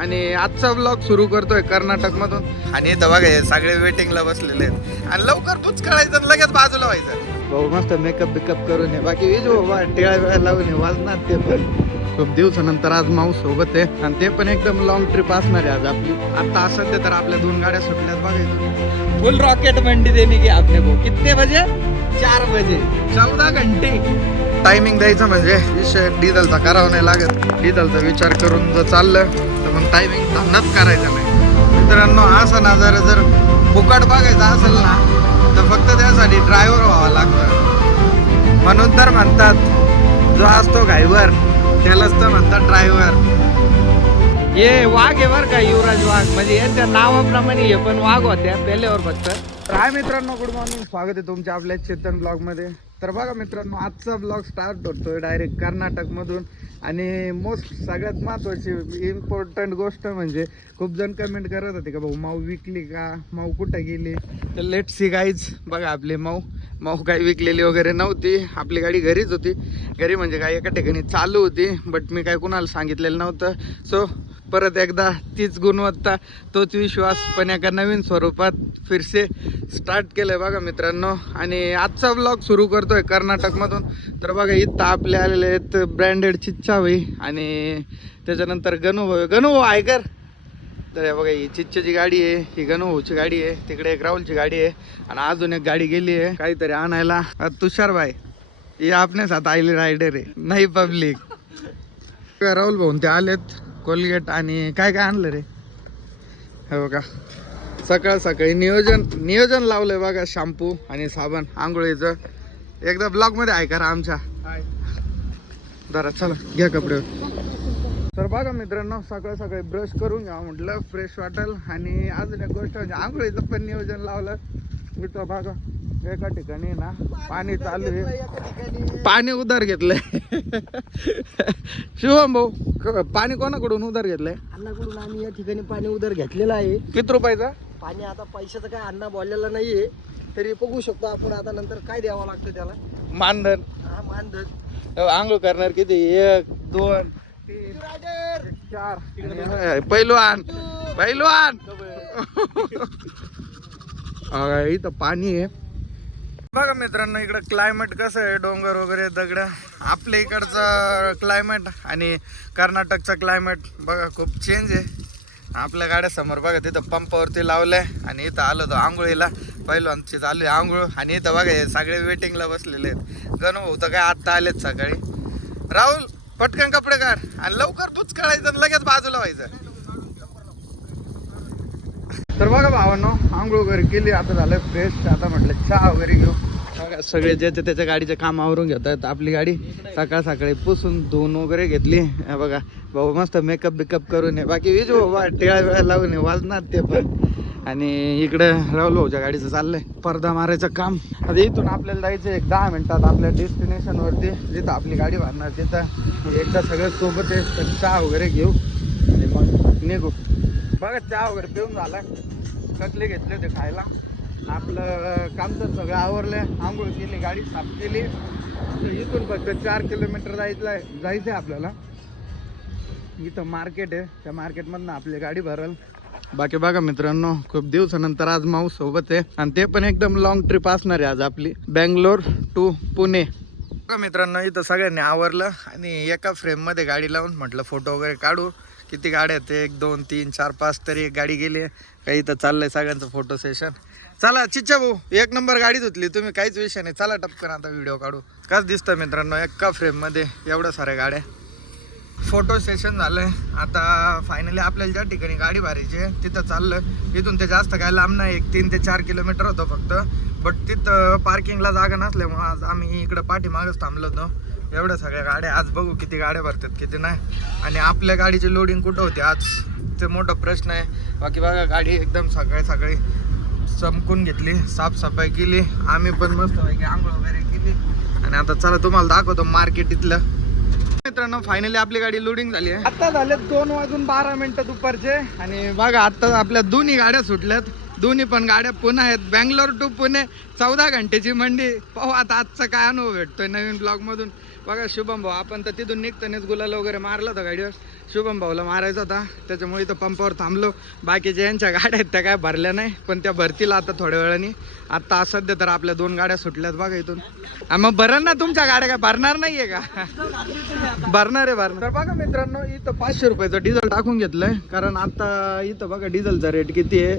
आणि आजचा ब्लॉग सुरू करतोय कर्नाटक मधून आणि इथं बघा हे सगळे वेटिंगला बसलेले आहेत. आणि लवकर तूच कळायचं आणि लगेच बाजूला व्हायचं. भाऊ मस्त मेकअप बिकअप करून ये. बाकी विजू बाबा टिळा वेळा लावून ये. वाजणार ते पण. खूप दिवसानंतर आज माऊ सोबत आहे. आणि ते पण एकदम लॉंग ट्रिप असणार आहे आज आपली. आता सध्या तर आपल्या दोन गाड्या सुटल्यात बघायचं फुल रॉकेट मंडी देने की आपने को कितने बजे? चार बजे. चौदा घंटे. टायमिंग द्यायचं म्हणजे विषय डिझेलचा करावा नाही लागत. डिझेलचा विचार करून जर चाललं तर मग टायमिंग धन्नाच करायचा नाही. मित्रांनो असा नजारा जर फुकट बघायचा असेल ना तर फक्त त्यासाठी ड्रायव्हर व्हावा लागतं. म्हणून तर म्हणतात जो असतो घाईवर त्यालाच तर म्हणतात ड्रायव्हर ये वाघ आहे बर का युवराज वाघ. म्हणजे यांच्या नावाप्रमाणे हे पण वाघ होत्या पेल्यावर फक्त. हाय मित्रांनो गुड मॉर्निंग स्वागत आहे तुमच्या आपल्या चेतन ब्लॉगमध्ये. तर बघा मित्रांनो आजचा ब्लॉग स्टार्ट होतोय डायरेक्ट कर्नाटकमधून. आणि मोस्ट सगळ्यात महत्त्वाची इम्पॉर्टंट गोष्ट म्हणजे खूप जण कमेंट करत होते का भाऊ माऊ विकली का? माऊ कुठं गेली? तर लेट सी गाईज बघा आपली माऊ. माऊ काही विकलेली वगैरे नव्हती. आपली गाडी घरीच होती. घरी म्हणजे काय एका ठिकाणी चालू होती बट मी काय कुणाला सांगितलेलं नव्हतं. सो परत एकदा तीच गुणवत्ता तोच विश्वास पण एका नवीन स्वरूपात फिरसे स्टार्ट केलं आहे बघा मित्रांनो. आणि आजचा ब्लॉग सुरू करतोय कर्नाटकमधून. तर बघा इथं आपले आलेले आहेत ब्रँडेड चिच्चाभाई आणि त्याच्यानंतर गणूभाऊ गणूभाऊ कर. तर हे बघा ही चिच्च्याची गाडी आहे ही गणूभाऊची गाडी आहे तिकडे एक राहुलची गाडी आहे आणि अजून एक गाडी गेली आहे. काहीतरी आणायला. तुषार भाई ही आपने साथ आईली रायडर आहे नाही पब्लिक राहुल भाऊ ते आलेत. कोलगेट आणि काय काय आणलं रे? हो का सकाळ सकाळी नियोजन नियोजन लावलंय बघा शॅम्पू आणि साबण आंघोळीचं. एकदा ब्लॉगमध्ये ऐका आमच्या? जरा चला घ्या कपडे. तर बघा मित्रांनो सकाळ सकाळी ब्रश करून घ्या म्हटलं फ्रेश वाटेल. आणि अजून एक गोष्ट म्हणजे आंघोळीचं पण नियोजन लावलं. इथं बघा एका ठिकाणी ना पाणी चालू आहे. पाणी उधार घेतलंय. शिवम भाऊ. क- पाणी कोणाकडून उधार घेतलंय? अण्णाकडून आम्ही या ठिकाणी पाणी उदर घेतलेलं आहे. किती रुपयाचा? पाणी आता पैशाचं काय अण्णा बोललेला नाहीये. तरी बघू शकतो आपण आता नंतर काय द्यावं लागतं त्याला. मानधन. हा मानधन. आंघोळ करणार किती? एक दोन तीन चार. पैलवान पैलवान! इथं पाणी आहे. बघा मित्रांनो इकडं क्लायमेट कसं आहे? डोंगर वगैरे दगड. आपल्या इकडचं क्लायमेट आणि कर्नाटकचं क्लायमेट बघा खूप चेंज आहे. आपल्या गाड्या समोर बघा तिथं पंपावरती लावलंय आणि इथं आलो तो आंघोळीला. पहिलवानची चालू आहे आंघोळ. आणि इथं बघा हे सगळे वेटिंगला बसलेले आहेत. गणू भाऊ तर काय आत्ता आलेत सकाळी. राहुल पटकन कपडे काढ आणि लवकर तूच काढायचं लगेच बाजूला व्हायचं. तर बघा भावांनो आंघोळ वगैरे केली आता झालं फ्रेश आता म्हटलं चहा वगैरे घेऊ. बघा सगळे ज्याच्या त्याच्या गाडीचे काम आवरून घेत आहेत आपली गाडी सकाळ सकाळी पुसून धुवून वगैरे घेतली. बघा भाऊ मस्त मेकअप बिकअप करून ये. बाकी विजू बाबा टिळा वेळा लावून वाजणार ते पण. आणि इकडं राहुल ज्या गाडीचं चाललंय. पडदा मारायचं काम. आता इथून आपल्याला जायचं एक दहा मिनिटात आपल्या डेस्टिनेशनवरती जिथं आपली गाडी भरणार तिथं एकदा सगळं सोबत आहे तर चहा वगैरे घेऊ. आणि मग निघू. बघा चहा वगैरे पिऊन झाला. कटले घेतले होते खायला. आपलं काम तर सगळं आवरलं. आंघोळ केली गाडी साफ केली. तर इथून फक्त चार किलोमीटर जायचं आहे जायचं आहे आपल्याला. इथं मार्केट आहे. त्या मार्केटमधनं आपली गाडी भरल. बाकी बघा मित्रांनो खूप दिवसानंतर आज माऊ सोबत आहे. आणि ते पण एकदम लॉंग ट्रिप असणार आहे आज आपली. बँगलोर टू पुणे. बघा मित्रांनो इथं सगळ्यांनी आवरलं आणि एका फ्रेममध्ये गाडी लावून म्हटलं फोटो वगैरे काढू. किती गाड्या आहेत? एक दोन तीन चार पाच तरी एक गाडी गेली काही इथं चाललंय सगळ्यांचं फोटो सेशन चला चिच्चा भाऊ एक नंबर गाडी धुतली. तुम्ही काहीच विषय नाही. चला टपकन आता व्हिडिओ काढू. कसं दिसतं मित्रांनो एका फ्रेममध्ये एवढ्या साऱ्या गाड्या. फोटो सेशन झालंय. आता फायनली आपल्याला ज्या ठिकाणी गाडी भरायची आहे तिथं चाललं इथून ते जास्त काय लांब नाही एक तीन ते चार किलोमीटर होतं फक्त. बट तिथं पार्किंगला जागा नसल्यामुळं आज आम्ही इकडं पाठीमागच थांबलो होतो. एवढ्या सगळ्या गाड्या आज बघू किती गाड्या भरतात किती नाही. आणि आपल्या गाडीची लोडिंग कुठं होती आज? ते मोठा प्रश्न आहे. बाकी बघा गाडी एकदम सकाळी सकाळी चमकून घेतली साफसफाई केली. आम्ही पण मस्त पैकी आंघोळ वगैरे केली. आणि आता चला तुम्हाला दाखवतो मार्केट इथलं. मित्रांनो फायनली आपली गाडी लोडिंग झाली आहे. आता झाले दोन वाजून बारा मिनिटं दुपारचे. आणि बघा आता आपल्या दोन्ही गाड्या सुटल्यात. दोन्ही पण गाड्या पुन्हा आहेत. बँगलोर टू पुणे चौदा घंटेची मंडी. पाहू आता आजचा काय अनुभव भेटतोय नवीन ब्लॉगमधून बघा शुभम भाऊ आपण तर तिथून निघतानाच गुलाल वगैरे मारला होता गाडीवर. शुभम भाऊला मारायचा होता. त्याच्यामुळे इथं पंपावर थांबलो. बाकीच्या यांच्या गाड्या आहेत त्या काय भरल्या नाही. पण त्या भरतील आता थोड्या वेळाने. आत्ता सध्या तर आपल्या दोन गाड्या सुटल्यात बघा इथून. मग भरण ना तुमच्या गाड्या काय भरणार नाहीये का? भरणार आहे भरणार. तर बघा मित्रांनो इथं पाचशे रुपयाचं डिझेल टाकून घेतलंय. कारण आता इथं बघा डिझेलचा रेट किती आहे?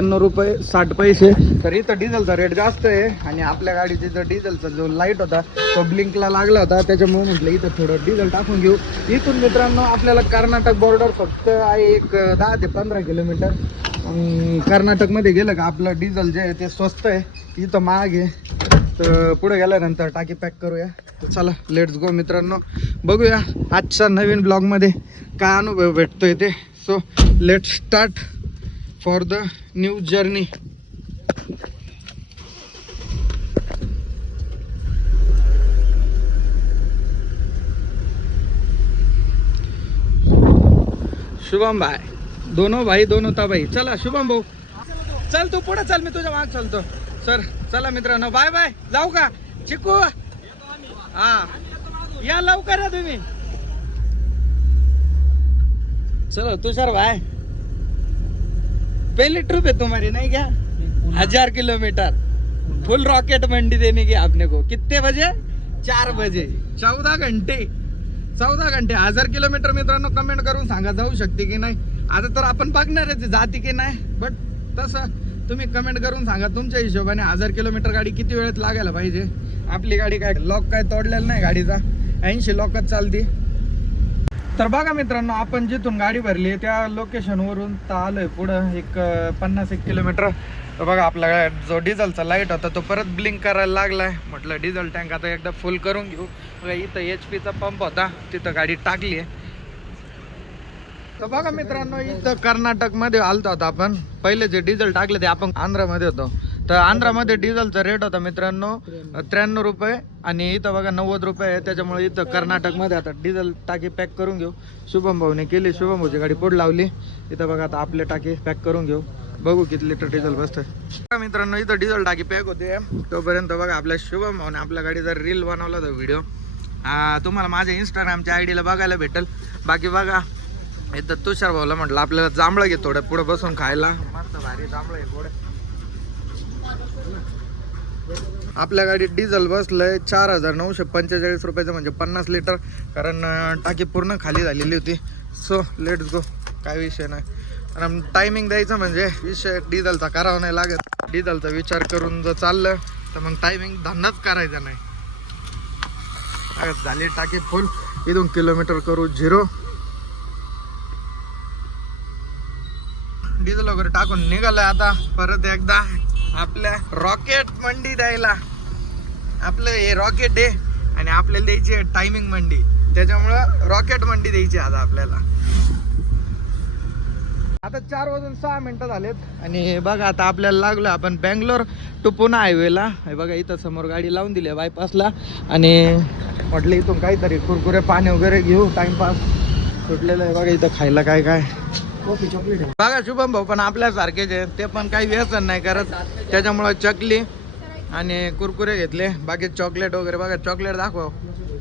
पंच्याण्णव रुपये साठ पैसे. तर इथं डिझेलचा रेट जास्त आहे आणि आपल्या गाडीचे जो डिझेलचा जो लाइट होता तो ब्लिंकला लागला होता. त्याच्यामुळे म्हटलं इथं थोडं डिझेल टाकून घेऊ. इथून मित्रांनो आपल्याला कर्नाटक बॉर्डर फक्त आहे एक दहा ते पंधरा किलोमीटर कर्नाटकमध्ये गेलं का आपलं डिझेल जे आहे ते स्वस्त आहे. इथं महाग आहे. तर पुढे गेल्यानंतर टाकी पॅक करूया. तर चला लेट्स गो मित्रांनो. बघूया आजच्या नवीन ब्लॉगमध्ये काय अनुभव भेटतोय ते. So let start for the new journey Shubham भाई. दोनों भाई दोनों ता भाई. चला शुभम भाऊ. चल तू पुढे चल मी तुझ्या माग चालतो. सर चला मित्रांनो. Bye bye. जाऊ का? चिकू? हा. या लवकर या तुम्ही. चलो तुषार भाई. पहली ट्रिप है तुम्हारी नहीं क्या? हजार किलोमीटर। फुल रॉकेट मंडी देने की आपने को। कितने बजे? चार बजे। चौदा घंटे। चौदा घंटे। हजार किलोमीटर मित्रांनो कमेंट करून सांगा जाऊ शकते की नाही? आता तर आपण बघणारच आहे, जाती की नाही. बट तसं तुम्ही कमेंट करून सांगा तुमच्या हिशोबाने हजार किलोमीटर गाडी किती वेळेत लागायला पाहिजे? आपली गाडी काय लॉक काय तोडलेला नाही गाडीचा? ऐंशी लॉकच चालती. तर बघा मित्रांनो आपण जिथून गाडी भरली त्या लोकेशनवरून तर आलोय पुढं एक पन्नास एक किलोमीटर तर बघा आपला जो डिझेलचा लाइट होता तो परत ब्लिंक करायला लागलाय. म्हटलं डिझेल टँक आता एकदा फुल करून घेऊ. बघा इथं एच पीचा पंप होता तिथं गाडी टाकली आहे. तर बघा मित्रांनो इथं कर्नाटकमध्ये आलतो आता आपण. पहिले जे डिझेल टाकले ते आपण आंध्रामध्ये होतो. तर आंध्रामध्ये डिझेलचा रेट होता मित्रांनो त्र्याण्णव रुपये आणि इथं बघा नव्वद रुपये आहे. त्याच्यामुळे इथं कर्नाटकमध्ये आता डिझेल टाकी पॅक करून घेऊ. शुभम भाऊने केली. शुभम भाऊची गाडी पुढे लावली. इथं बघा आता आपले टाकी पॅक करून घेऊ. बघू किती लिटर डिझेल बसतंय. मित्रांनो इथं डिझेल टाकी पॅक होते. तोपर्यंत बघा आपल्या शुभम भाऊने आपल्या गाडीचा रील बनवला होता व्हिडिओ तुम्हाला माझ्या इंस्टाग्रामच्या आय डीला बघायला भेटेल. बाकी बघा इथं तुषार भाऊला म्हटलं आपल्याला जांभळं घे थोडं पुढे बसून खायला. मस्त भारी जांभळं आहे पुढे आपल्या गाडीत डिझेल बसलंय. चार हजार नऊशे पंचेचाळीस रुपयाचं म्हणजे पन्नास लिटर कारण टाकी पूर्ण खाली झालेली होती. सो लेट्स गो काय विषय नाही. कारण टायमिंग द्यायचं म्हणजे विषय डिझेलचा करावा नाही लागत. डिझेलचा विचार करून जर चाललं तर मग टायमिंग धंदाच करायचा नाही. झाली टाकी फुल इथून किलोमीटर करू झिरो डिझेल वगैरे टाकून निघालं आता. परत एकदा आपल्या रॉकेट मंडी द्यायला. आपलं हे रॉकेट आहे आणि आपल्याला द्यायची आहे टायमिंग मंडी. त्याच्यामुळं रॉकेट मंडी द्यायची आता आपल्याला. आता चार वाजून सहा मिनिटं झालेत आणि बघा आता आपल्याला लागलो आपण बँगलोर टू पुणे हायवेला हे बघा इथं समोर गाडी लावून दिली आहे बायपासला आणि म्हटलं इथून काहीतरी कुरकुरे पाणी वगैरे घेऊ टाइमपास सुटलेलं आहे बघा इथं खायला काय काय. कॉफी चॉकलेट आहे. बघा शुभम भाऊ पण आपल्यासारखेच आहे ते पण काही व्यसन नाही करत. त्याच्यामुळं चकली आणि कुरकुरे घेतले. बाकी चॉकलेट वगैरे बघा चॉकलेट दाखव.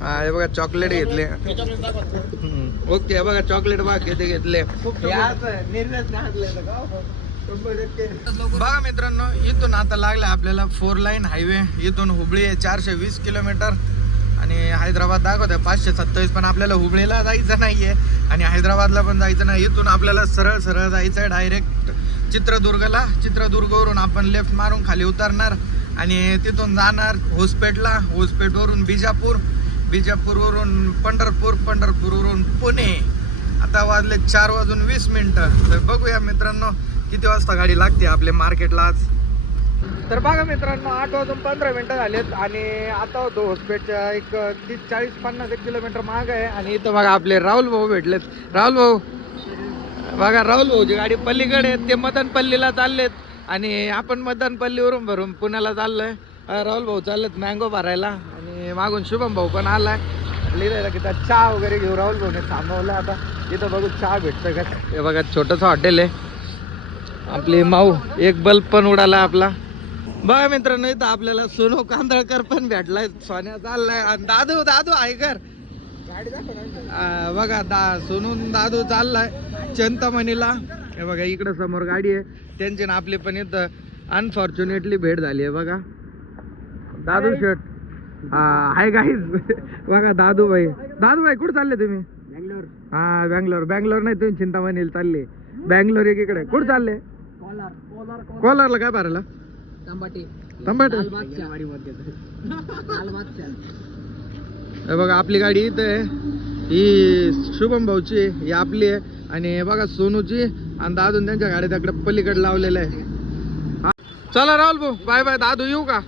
हा बघा चॉकलेट घेतले. ओके हे बघा चॉकलेट बघा किती घेतले. हे. बघा मित्रांनो इथून आता लागलं आपल्याला फोर लाईन हायवे इथून हुबळी आहे चारशे वीस किलोमीटर. आणि हैदराबाद दाखवत आहे पाचशे सत्तावीस पण आपल्याला हुबळीला जायचं नाही आहे आणि हैदराबादला पण जायचं नाही. इथून आपल्याला सरळ सरळ जायचं आहे डायरेक्ट चित्रदुर्गला. चित्रदुर्गवरून आपण लेफ्ट मारून खाली उतरणार. आणि तिथून जाणार होसपेटला. होसपेटवरून बिजापूर. बिजापूरवरून पंढरपूर. पंढरपूरवरून पुणे. आता वाजले चार वाजून वीस मिनटं. तर बघूया मित्रांनो किती वाजता गाडी लागते आपल्या मार्केटला आज? तर बघा मित्रांनो आठ वाजून पंधरा मिनिटं झालेत आणि आता होतो होसपेटच्या एक तीस चाळीस पन्नास एक किलोमीटर माग आहे आणि इथं बघा आपले राहुल भाऊ भेटलेत. राहुल भाऊ बघा राहुल भाऊची गाडी पल्लीकडे ते मदनपल्लीला चाललेत आणि आपण मदनपल्लीवरून भरून पुण्याला चाललोय. राहुल भाऊ चाललेत मँगो भरायला आणि मागून शुभम भाऊ पण आलाय. लिहिलेलं की त्या चहा वगैरे घेऊ राहुल भाऊने थांबवलं आता. इथं बघू चहा भेटतं का? हे बघा छोटंसं हॉटेल आहे. आपली माऊ एक बल्ब पण उडाला आपला. बघा मित्रांनो इथं आपल्याला सोनू कांदळकर पण भेटलाय. सोन्या चाललाय. आणि दादू दादू ऐकर बघा दा सोनून दादू चाललाय. चिंतामणीला. हे बघा इकडं समोर गाडी आहे. त्यांची ना आपली पण इथं अनफॉर्च्युनेटली भेट झाली आहे बघा. दादू शेट हाय गाईज बघा दादू भाई. दादू भाई कुठं चालले तुम्ही? बँगलोर. हा बँगलोर. बँगलोर नाही तुम्ही चिंतामणीला चालले. बँगलोर एकीकडे. कुठं चालले? कोलार कोलार. कोलारला काय भरायला? तंबाटी. हे बघा आपली गाडी इथं आहे. ही शुभम भाऊची ही आपली आहे. आणि हे बघा सोनूची आणि दादून त्यांच्या गाडी तिकडे पलीकडे लावलेलं आहे. हा. चला राहुल भाऊ बाय बाय. दादू येऊ का?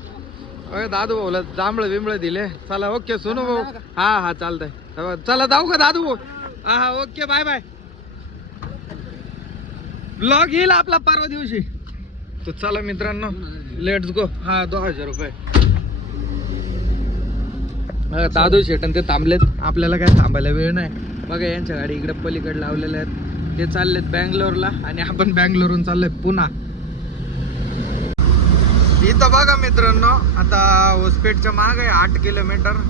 अरे दादू भाऊला जांभळं बिंबळ दिले चला ओके सोनू भाऊ. हा हा चालतंय. चला जाऊ का दादू भाऊ? हा हा ओके बाय बाय. ब्लॉग येईल आपला परवा दिवशी. तर चला मित्रांनो लेट्स गो हा दोन हजार रुपये. दादू शेटन ते थांबलेत. आपल्याला काय थांबायला वेळ नाही. बघा यांच्या गाडी इकडे पलीकडे लावलेल्या आहेत. ते चाललेत बँगलोरला आणि आपण बँगलोरहून चाललोय पुन्हा. इथं बघा मित्रांनो आता होसपेटच्या माग आहे आठ किलोमीटर.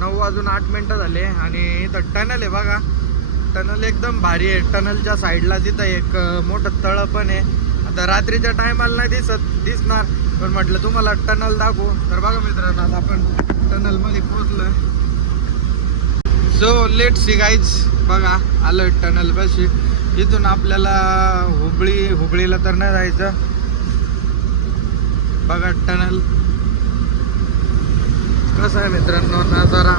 नऊ वाजून आठ मिनिटं झाले आणि इथं टनल आहे बघा. टनल एकदम भारी आहे. टनलच्या साईडला तिथं एक मोठं तळ पण आहे. आता रात्रीच्या टायमाला नाही दिसत दिसणार. पण म्हटलं तुम्हाला टनल दाखवू. तर बघा मित्रांनो आज आपण टनलमध्ये पोहोचलोय. सो लेट सी गाईज बघा आलोय टनल पाशी. इथून आपल्याला हुबळी हुबळीला तर नाही जायचं. बघा टनल कसं आहे मित्रांनो नजारा?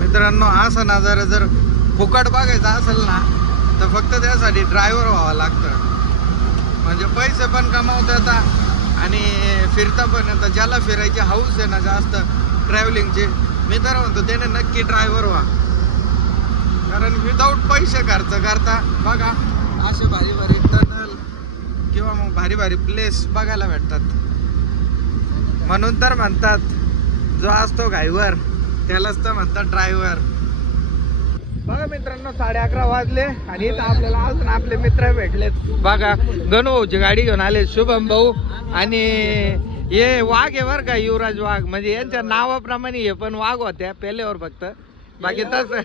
मित्रांनो असा नजारा जर फुकट बघायचा असेल ना तर फक्त त्यासाठी ड्रायव्हर व्हावं लागतं. म्हणजे पैसे पण कमावता येतात आणि फिरता पण येतं ज्याला फिरायची हाऊस आहे ना जास्त ट्रॅव्हलिंगची मी तर म्हणतो त्याने नक्की ड्रायव्हर व्हा. कारण विदाऊट पैसे खर्च करता बघा असे भारी भारी टनल किंवा मग भारी भारी प्लेस बघायला भेटतात. म्हणून तर म्हणतात जो असतो घाईवर त्यालाच तर म्हणतात ड्रायव्हर मित्रांनो साडे अकरा वाजले आणि इथं आपल्याला अजून आपले मित्र भेटलेत. बघा गणूची गाडी घेऊन आले शुभम भाऊ आणि हे वाघ आहे बरं का युवराज वाघ. म्हणजे यांच्या नावाप्रमाणे हे पण वाघ होत्या पेल्यावर फक्त. बाकी तसं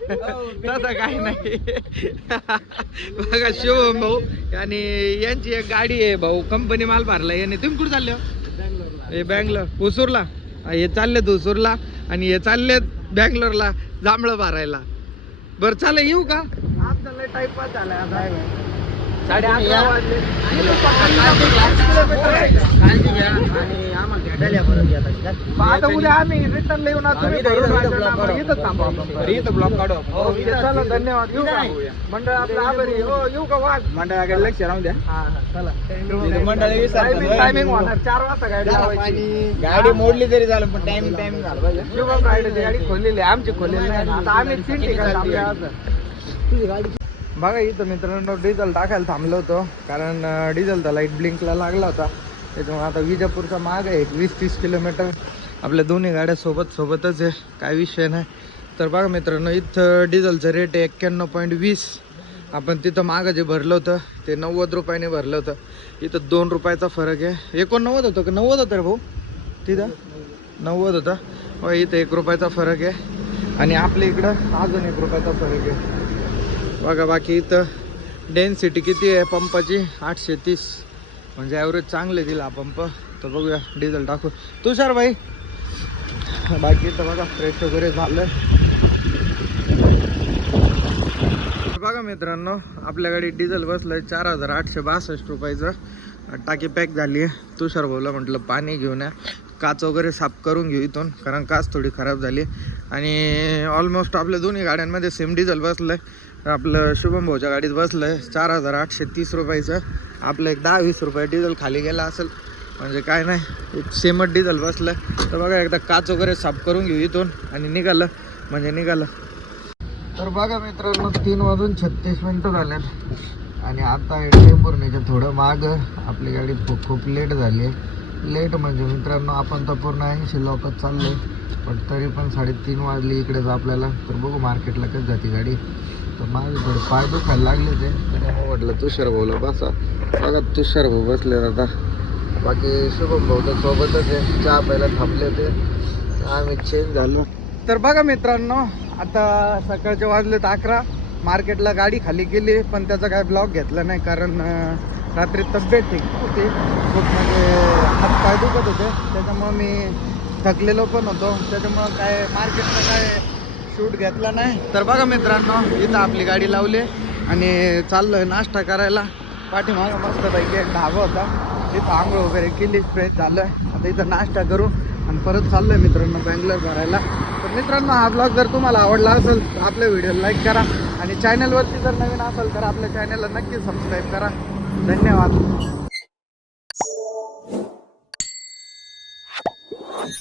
तसं काही नाही. बघा शुभम भाऊ आणि यांची एक गाडी आहे भाऊ कंपनी माल भरला. याने तुम्ही कुठे चालले हो? हे बँगलोर. हुसूरला हे चाललेत हुसूरला आणि हे चाललेत बँगलोरला जांभळं भरायला. बरं चालेल येऊ का? आपल्याला टाइमपास झालाय आता साडे अकरा वाजले. मग आता उद्या आम्ही रिटर्न येऊन आता तुम्ही इथंच थांबू आपण. इथं ब्लॉक काढू हो, इथे चला धन्यवाद. येऊ का? मंडळ आपलं आभारी आहे. हो येऊ का? वाघ? मंडळाकडे लक्ष राहून द्या. हा हा, चला. मंडळी. टायमिंग टायमिंग होणार. चार वाजता गाडी लावायची. गाडी मोडली तरी झालं पण टाइमिंग टाइमिंग झालं पाहिजे. रायडरची गाडी खोललेली आमची खोललेली नाही. आता आम्ही तीन ठिकाणी थांबले. आज. बघा इथं मित्रांनो डिझेल टाकायला थांबलो होतो. कारण डिझेलचा लाइट ब्लिंकला लागला होता. त्याच्यामुळे आता विजापूरचा माग आहे एक वीस तीस किलोमीटर आपल्या दोन्ही गाड्या सोबत सोबतच आहे. काय विषय नाही. तर बघा मित्रांनो इथं डिझेलचं रेट आहे एक्क्याण्णव पॉईंट वीस. आपण तिथं मागं जे भरलं होतं ते नव्वद रुपयाने भरलं होतं. इथं दोन रुपयाचा फरक आहे. एकोणनव्वद होतं का? नव्वद होतं रे भाऊ? तिथं? नव्वद होतं. व इथं एक रुपयाचा फरक आहे. आणि आपल्या इकडं अजून एक रुपयाचा फरक आहे. बघा बाकी इथं डेन्सिटी किती आहे पंपाची? आठशे तीस. म्हणजे ॲव्हरेज चांगले दिला पंप. तर बघूया डिझेल टाकू. तुषार भाई बाकी इथं बघा फ्रेश वगैरे झालं बघा मित्रांनो आपल्या डिझेल बसलं आहे चार हजार आठशे बासष्ट रुपयाचं. टाकी पॅक झाली आहे. तुषार भाऊला म्हटलं पाणी घेऊन या. काच वगैरे साफ करून घेऊ इथून कारण काच थोडी खराब झाली. आणि ऑलमोस्ट आपल्या दोन्ही गाड्यांमध्ये सेम डिझेल बसलं आहे आपलं शुभम भाऊच्या गाडीत बसलं आहे चार हजार आठशे तीस रुपयाचं. आपलं एक दहा वीस रुपये डिझेल खाली गेला असेल. म्हणजे काय नाही एक सेमट डिझेल बसलं. तर बघा एकदा काच वगैरे साफ करून घेऊ इथून आणि निघालं. म्हणजे निघालं. तर बघा मित्रांनो तीन वाजून छत्तीस मिनटं झाल्यात आणि आता टेंभुर्णीच्या थोडं माग. आपली गाडी खूप खूप लेट झाली. आहे लेट म्हणजे मित्रांनो आपण तर पूर्ण ऐंशी लोकच चाललो पण तरी पण साडेतीन वाजली इकडेच आपल्याला. तर बघू मार्केटला कसं जाते गाडी. तर माझे थोडे पाय दुखायला लागले ते. त्यामुळे म्हटलं तुषार भाऊला बसा. बघा तुषार भाऊ बसले आता. बाकी शुभम भाऊ तर सोबतच आहे. चहा प्यायला थांबले होते. आम्ही चेंज झालो. तर बघा मित्रांनो आता सकाळचे वाजलेत अकरा. मार्केटला गाडी खाली गेली पण त्याचा काय ब्लॉग घेतला नाही कारण रात्री तब्येत ठीक होती खूप म्हणजे हात पाय दुखत होते. त्याच्यामुळं मी थकलेलो पण होतो. त्याच्यामुळं काय मार्केटला काय शूट घेतला नाही. तर बघा मित्रांनो इथं आपली गाडी लावली आणि चाललोय नाश्ता करायला. पाठीमागं मस्तपैकी एक ढाबा होता. इथं आंघोळ वगैरे केली फ्रेश झालोय. आता इथं नाश्ता करू आणि परत चाललोय मित्रांनो बँगलोर भरायला. तर मित्रांनो हा ब्लॉग जर तुम्हाला आवडला असेल तर आपल्या व्हिडिओला लाईक करा. आणि चॅनलवरती जर नवीन असेल तर आपल्या चॅनलला नक्की सबस्क्राईब करा. धन्यवाद.